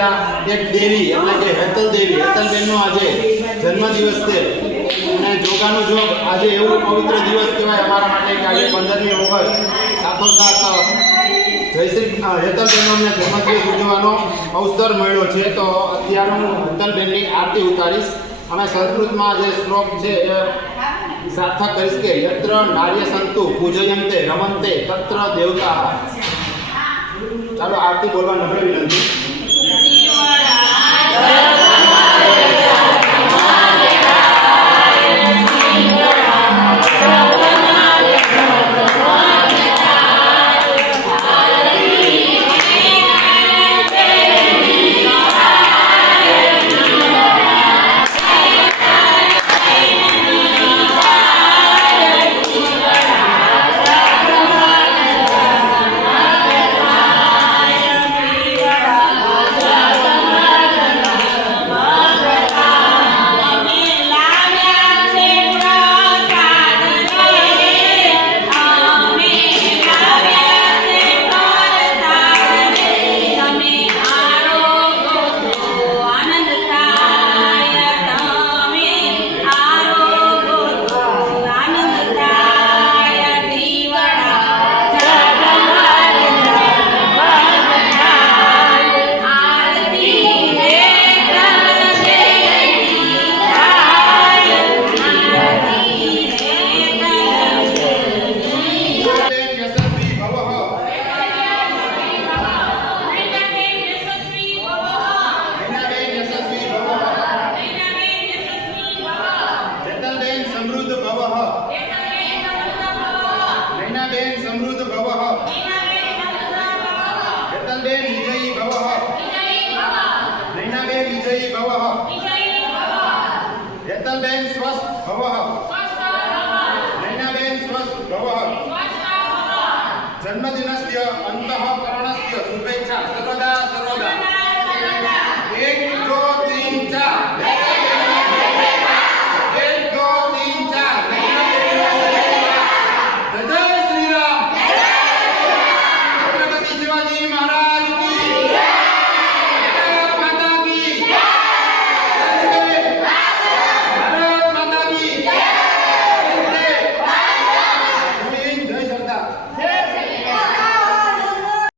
લયેલા એક દેવી એટલે કે હેતલ દેવી હેતલબેનનો આજે જન્મદિવસ છે. અને જોગાનું જોગ આજે એવું પવિત્ર દિવસ કહેવાય અમારા માટે કે આજે પંદરમી ઓગસ્ટ સાથોસાથ જયશ્રી હેતલબેનનો જન્મદિવસ ઉજવવાનો અવસર મળ્યો છે, તો અત્યારે હું હેતલબેનની આરતી ઉતારીશ. અમે સંસ્કૃતમાં જે શ્લોક છે, એ સાર્થક કરીશ કે યત્ર નાર્ય સંતુ પૂજયંતે રમંતે તત્ર દેવતા. ચાલો આરતી બોલવા નમ્ર વિનંતી. હેતલબેન સ્વસ્થ ભવઃ. નૈનાબેન સ્વસ્થ ભવ. જન્મદિનસ્ય અંતઃકરણસ્ય શુભેચ્છા. સર્વદા